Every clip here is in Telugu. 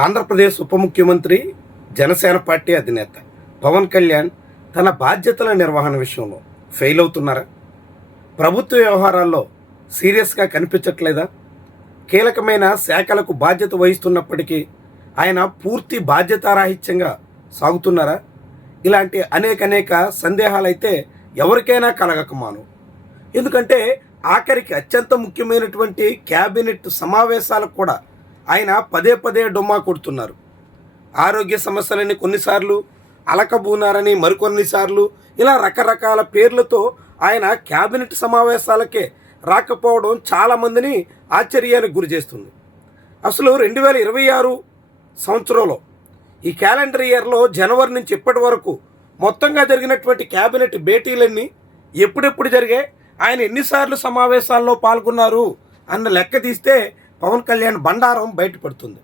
ఆంధ్రప్రదేశ్ ఉప ముఖ్యమంత్రి, జనసేన పార్టీ అధినేత పవన్ కళ్యాణ్ తన బాధ్యతల నిర్వహణ విషయంలో ఫెయిల్ అవుతున్నారా? ప్రభుత్వ వ్యవహారాల్లో సీరియస్గా కనిపించట్లేదా? కీలకమైన శాఖలకు బాధ్యత వహిస్తున్నప్పటికీ ఆయన పూర్తి బాధ్యతారాహిత్యంగా సాగుతున్నారా? ఇలాంటి అనేక సందేహాలైతే ఎవరికైనా కలగకమాను. ఎందుకంటే ఆఖరికి అత్యంత ముఖ్యమైనటువంటి క్యాబినెట్ సమావేశాలకు కూడా ఆయన పదే డొమ్మా కొడుతున్నారు. ఆరోగ్య సమస్యలని కొన్నిసార్లు, అలకబూనారని మరికొన్నిసార్లు, ఇలా రకరకాల పేర్లతో ఆయన క్యాబినెట్ సమావేశాలకే రాకపోవడం చాలామందిని ఆశ్చర్యానికి గురి చేస్తుంది. అసలు 2026 సంవత్సరంలో ఈ క్యాలెండర్ ఇయర్లో జనవరి నుంచి ఇప్పటి వరకు మొత్తంగా జరిగినటువంటి క్యాబినెట్ భేటీలన్నీ ఎప్పుడెప్పుడు జరిగాయి, ఆయన ఎన్నిసార్లు సమావేశాల్లో పాల్గొన్నారు అన్న లెక్క తీస్తే పవన్ కళ్యాణ్ బండారం బయటపడుతుంది.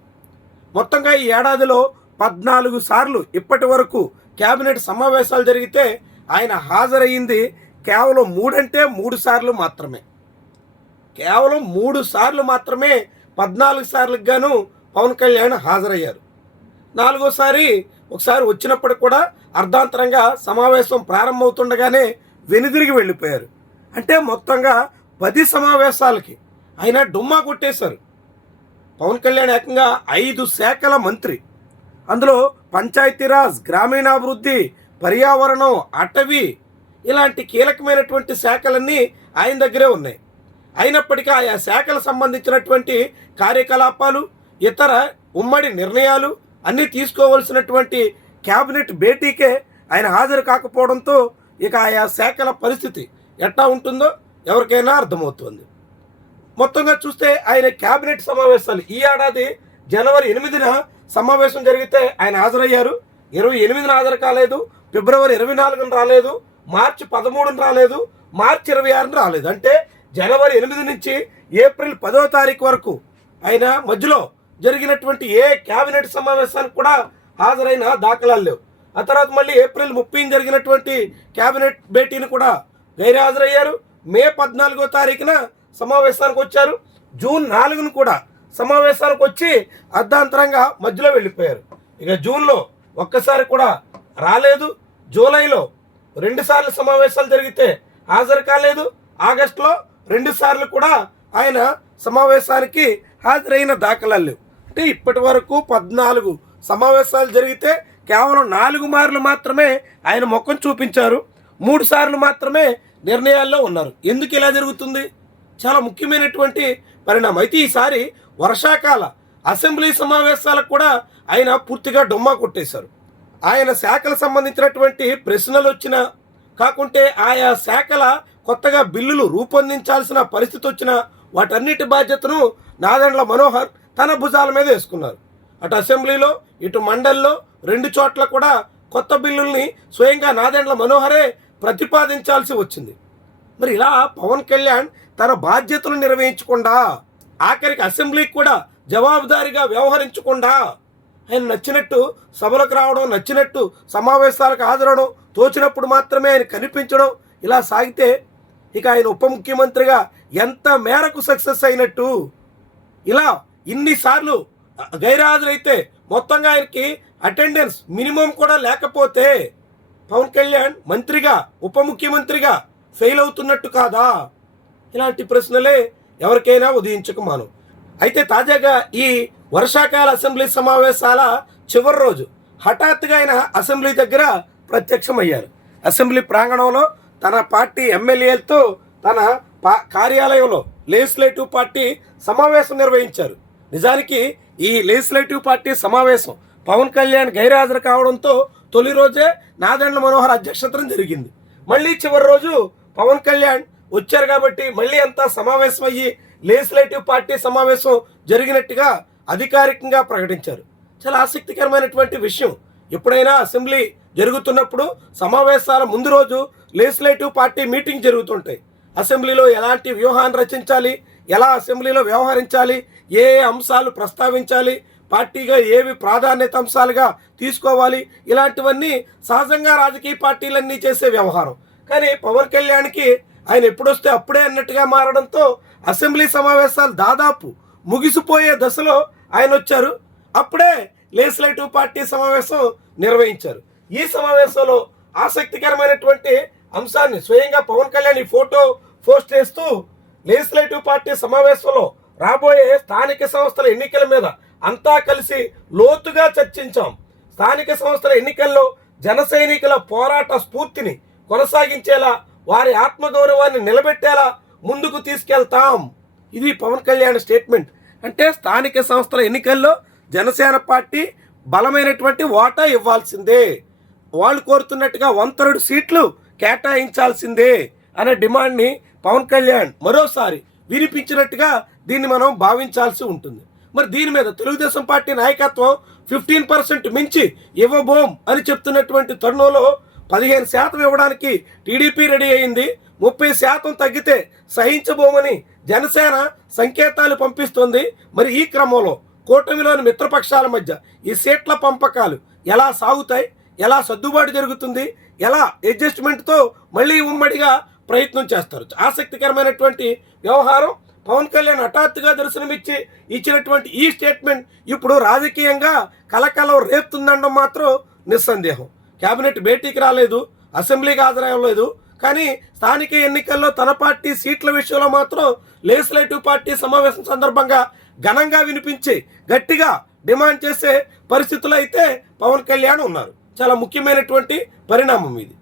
మొత్తంగా ఈ ఏడాదిలో 14 సార్లు ఇప్పటి వరకు క్యాబినెట్ సమావేశాలు జరిగితే ఆయన హాజరయ్యింది కేవలం 3 సార్లు మాత్రమే. కేవలం 3 సార్లు మాత్రమే 14 సార్లకు గాను పవన్ కళ్యాణ్ హాజరయ్యారు. 4వసారి ఒకసారి వచ్చినప్పుడు కూడా అర్ధాంతరంగా సమావేశం ప్రారంభమవుతుండగానే వెనుదిరిగి వెళ్ళిపోయారు. అంటే మొత్తంగా 10 సమావేశాలకి ఆయన డుమ్మా కొట్టేశారు. పవన్ కళ్యాణ్ ఏకంగా 5 శాఖల మంత్రి. అందులో పంచాయతీరాజ్, గ్రామీణాభివృద్ధి, పర్యావరణం, అటవీ ఇలాంటి కీలకమైనటువంటి శాఖలన్నీ ఆయన దగ్గరే ఉన్నాయి. అయినప్పటికీ ఆయా శాఖలకు సంబంధించినటువంటి కార్యకలాపాలు, ఇతర ఉమ్మడి నిర్ణయాలు అన్నీ తీసుకోవలసినటువంటి క్యాబినెట్ భేటీకే ఆయన హాజరు కాకపోవడంతో ఇక ఆయా శాఖల పరిస్థితి ఎట్లా ఉంటుందో ఎవరికైనా అర్థమవుతుంది. మొత్తంగా చూస్తే ఆయన క్యాబినెట్ సమావేశాలు ఈ ఏడాది జనవరి 8న సమావేశం జరిగితే ఆయన హాజరయ్యారు. 28న హాజరు కాలేదు, ఫిబ్రవరి 24న రాలేదు, మార్చి 13న రాలేదు, మార్చి 26న రాలేదు. అంటే జనవరి 8 నుంచి ఏప్రిల్ 10వ తారీఖు వరకు ఆయన మధ్యలో జరిగినటువంటి ఏ క్యాబినెట్ సమావేశానికి కూడా హాజరైన దాఖలాలు లేవు. ఆ తర్వాత మళ్ళీ ఏప్రిల్ 30న జరిగినటువంటి క్యాబినెట్ భేటీని కూడా గైర్హాజరయ్యారు. మే 14వ తారీఖున సమావేశానికి వచ్చారు. జూన్ 4న కూడా సమావేశానికి వచ్చి అర్ధాంతరంగా మధ్యలో వెళ్ళిపోయారు. ఇక జూన్లో ఒక్కసారి కూడా రాలేదు. జూలైలో 2 సార్లు సమావేశాలు జరిగితే హాజరు కాలేదు. ఆగస్టులో 2 సార్లు కూడా ఆయన సమావేశానికి హాజరైన దాఖలాలు లేవు. అంటే ఇప్పటి వరకు 14 సమావేశాలు జరిగితే కేవలం 4 మార్లు మాత్రమే ఆయన ముఖం చూపించారు. 3 సార్లు మాత్రమే నిర్ణయాల్లో ఉన్నారు. ఎందుకు ఇలా జరుగుతుంది? చాలా ముఖ్యమైనటువంటి పరిణామం. అయితే ఈసారి వర్షాకాల అసెంబ్లీ సమావేశాలకు కూడా ఆయన పూర్తిగా డొమ్మా కొట్టేశారు. ఆయన శాఖలకు సంబంధించినటువంటి ప్రశ్నలు వచ్చినా, కాకుంటే ఆయా శాఖల కొత్తగా బిల్లులు రూపొందించాల్సిన పరిస్థితి వచ్చినా వాటన్నిటి బాధ్యతను నాదెండ్ల మనోహర్ తన భుజాల మీద వేసుకున్నారు. అటు అసెంబ్లీలో, ఇటు మండలిలో 2 చోట్ల కూడా కొత్త బిల్లుల్ని స్వయంగా నాదెండ్ల మనోహరే ప్రతిపాదించాల్సి వచ్చింది. మరి ఇలా పవన్ కళ్యాణ్ తన బాధ్యతలు నిర్వహించకుండా, ఆఖరికి అసెంబ్లీకి కూడా జవాబుదారీగా వ్యవహరించకుండా ఆయన నచ్చినట్టు సభలకు రావడం, నచ్చినట్టు సమావేశాలకు హాజరవడం, తోచినప్పుడు మాత్రమే ఆయన కనిపించడం, ఇలా సాగితే ఇక ఆయన ఉప ముఖ్యమంత్రిగా ఎంత మేరకు సక్సెస్ అయినట్టు? ఇలా ఇన్నిసార్లు గైర్హాజరైతే మొత్తంగా ఆయనకి అటెండెన్స్ మినిమం కూడా లేకపోతే పవన్ కళ్యాణ్ మంత్రిగా, ఉప ముఖ్యమంత్రిగా ఫెయిల్ అవుతున్నట్టు కాదా? ఇలాంటి ప్రశ్నలే ఎవరికైనా ఉదయించకమాను. అయితే తాజాగా ఈ వర్షాకాల అసెంబ్లీ సమావేశాల చివరి రోజు హఠాత్తుగా ఆయన అసెంబ్లీ దగ్గర ప్రత్యక్షమయ్యారు. అసెంబ్లీ ప్రాంగణంలో తన పార్టీ ఎమ్మెల్యేలతో తన కార్యాలయంలో లెజిస్లేటివ్ పార్టీ సమావేశం నిర్వహించారు. నిజానికి ఈ లెజిస్లేటివ్ పార్టీ సమావేశం పవన్ కళ్యాణ్ గైర్హాజరు కావడంతో తొలి రోజే నాదెండ్ల మనోహర్ అధ్యక్షతన జరిగింది. మళ్ళీ చివరి రోజు పవన్ కళ్యాణ్ వచ్చారు కాబట్టి మళ్ళీ అంతా సమావేశం అయ్యి లెజిస్లేటివ్ పార్టీ సమావేశం జరిగినట్టుగా అధికారికంగా ప్రకటించారు. చాలా ఆసక్తికరమైనటువంటి విషయం. ఎప్పుడైనా అసెంబ్లీ జరుగుతున్నప్పుడు సమావేశాల ముందు రోజు లెజిస్లేటివ్ పార్టీ మీటింగ్ జరుగుతుంటాయి. అసెంబ్లీలో ఎలాంటి వ్యూహాన్ని రచించాలి, ఎలా అసెంబ్లీలో వ్యవహరించాలి, ఏ అంశాలు ప్రస్తావించాలి, పార్టీగా ఏవి ప్రాధాన్యత అంశాలుగా తీసుకోవాలి, ఇలాంటివన్నీ సహజంగా రాజకీయ పార్టీలన్నీ చేసే వ్యవహారం. కానీ పవన్ కళ్యాణ్కి ఆయన ఎప్పుడొస్తే అప్పుడే అన్నట్టుగా మారడంతో అసెంబ్లీ సమావేశాలు దాదాపు ముగిసిపోయే దశలో ఆయన వచ్చారు. అప్పుడే లెజిస్లేటివ్ పార్టీ సమావేశం నిర్వహించారు. ఈ సమావేశంలో ఆసక్తికరమైనటువంటి అంశాన్ని స్వయంగా పవన్ కళ్యాణ్ ఈ ఫోటో పోస్ట్ చేస్తూ లెజిస్లేటివ్ పార్టీ సమావేశంలో రాబోయే స్థానిక సంస్థల ఎన్నికల మీద అంతా కలిసి లోతుగా చర్చించాం. స్థానిక సంస్థల ఎన్నికల్లో జన సైనికుల పోరాట స్ఫూర్తిని కొనసాగించేలా, వారి ఆత్మగౌరవాన్ని నిలబెట్టేలా ముందుకు తీసుకెళ్తాం. ఇది పవన్ కళ్యాణ్ స్టేట్మెంట్. అంటే స్థానిక సంస్థల ఎన్నికల్లో జనసేన పార్టీ బలమైనటువంటి వాటా ఇవ్వాల్సిందే, వాళ్ళు కోరుతున్నట్టుగా 1/3 సీట్లు కేటాయించాల్సిందే అనే డిమాండ్ని పవన్ కళ్యాణ్ మరోసారి వినిపించినట్టుగా దీన్ని మనం భావించాల్సి ఉంటుంది. మరి దీని మీద తెలుగుదేశం పార్టీ నాయకత్వం 15% మించి ఇవ్వబోం అని చెప్తున్నటువంటి తరుణంలో 15% ఇవ్వడానికి టీడీపీ రెడీ అయింది. 30% తగ్గితే సహించబోమని జనసేన సంకేతాలు పంపిస్తోంది. మరి ఈ క్రమంలో కూటమిలోని మిత్రపక్షాల మధ్య ఈ సీట్ల పంపకాలు ఎలా సాగుతాయి, ఎలా సర్దుబాటు జరుగుతుంది, ఎలా అడ్జస్ట్మెంట్తో మళ్ళీ ఉమ్మడిగా ప్రయత్నం చేస్తారు. ఆసక్తికరమైనటువంటి వ్యవహారం. పవన్ కళ్యాణ్ హఠాత్తుగా దర్శనమిచ్చి ఇచ్చినటువంటి ఈ స్టేట్మెంట్ ఇప్పుడు రాజకీయంగా కలకలం రేపుతుందనడం మాత్రం నిస్సందేహం. కేబినెట్ భేటీకి రాలేదు, అసెంబ్లీకి హాజరవ్వలేదు, కానీ స్థానిక ఎన్నికల్లో తన పార్టీ సీట్ల విషయంలో మాత్రం లెజిస్లేటివ్ పార్టీ సమావేశం సందర్భంగా ఘనంగా వినిపించి గట్టిగా డిమాండ్ చేసే పరిస్థితులు అయితే పవన్ కళ్యాణ్ ఉన్నారు. చాలా ముఖ్యమైనటువంటి పరిణామం ఇది.